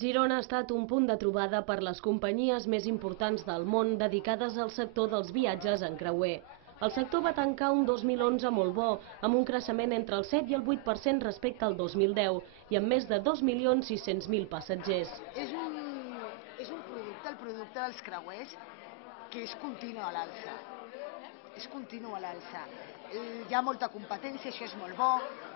Girona ha estat un punt de trobada per les companyies més importants del món dedicades al sector dels viatges en creuer. El sector va tancar un 2011 molt bo, amb un creixement entre el 7 i el 8% respecte al 2010 i amb més de 2.600.000 passatgers. És un producte, el producte dels creuers, que és continu a l'alça. És continu a l'alça. Hi ha molta competència, això és molt bo,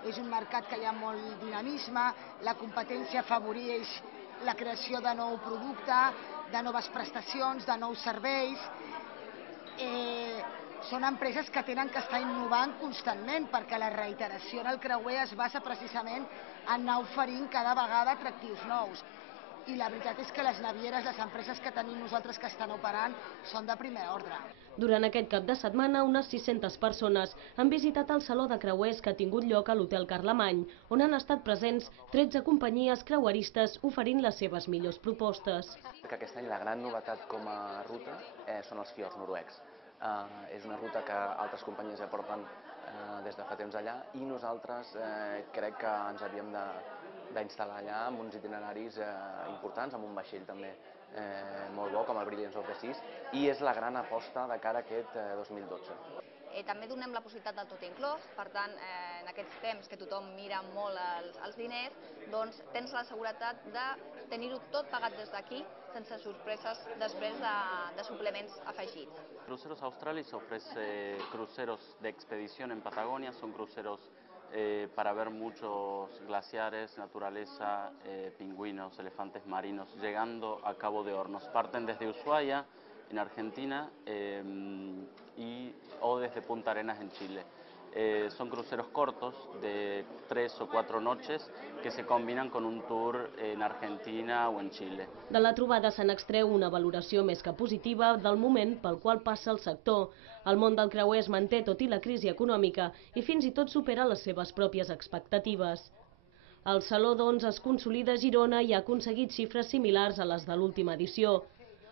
és un mercat que hi ha molt dinamisme, la competència afavoreix la creació de nou producte, de noves prestacions, de nous serveis. Són empreses que tenen que estar innovant constantment perquè la reiteració en el creuer es basa precisament en anar oferint cada vegada atractius nous. I la veritat és que les navieres, les empreses que tenim nosaltres que estan operant, són de primer ordre. Durant aquest cap de setmana, unes 600 persones han visitat el Saló de Creuers que ha tingut lloc a l'Hotel Carlemany, on han estat presents 13 companyies creueristes oferint les seves millors propostes. Aquest any la gran novetat com a ruta són els fiords noruecs. És una ruta que altres companyies ja porten des de fa temps allà i nosaltres crec que ens havíem d'instal·lar allà amb uns itineraris importants, amb un vaixell també molt bo com el Brilliance of the Seas, i és la gran aposta de cara a aquest 2012. També donem la possibilitat del tot inclòs, per tant, en aquests temps que tothom mira molt els diners, doncs tens la seguretat de tenir-ho tot pagat des d'aquí, sense sorpreses després de suplements afegits. Cruceros Australis ofrece cruceros de expedición en Patagonia, son cruceros para ver muchos glaciares, naturaleza, pingüinos, elefantes marinos, llegando a Cabo de Hornos. Parten desde Ushuaia, en Argentina, o desde Punta Arenas, en Chile. Son cruceros cortos de 3 o 4 noches que se combinan con un tour en Argentina o en Chile. De la trobada se n'extreu una valoració més que positiva del moment pel qual passa el sector. El món del creuer es manté tot i la crisi econòmica i fins i tot supera les seves pròpies expectatives. El Saló, doncs, es consolida a Girona i ha aconseguit xifres similars a les de l'última edició.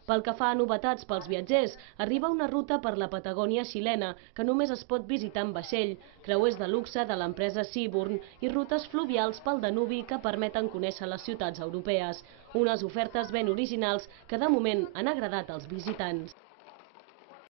Pel que fa a novetats pels viatgers, arriba una ruta per la Patagònia xilena, que només es pot visitar en vaixell, creuers de luxe de l'empresa Seabourn i rutes fluvials pel Danubi que permeten conèixer les ciutats europees. Unes ofertes ben originals que de moment han agradat als visitants.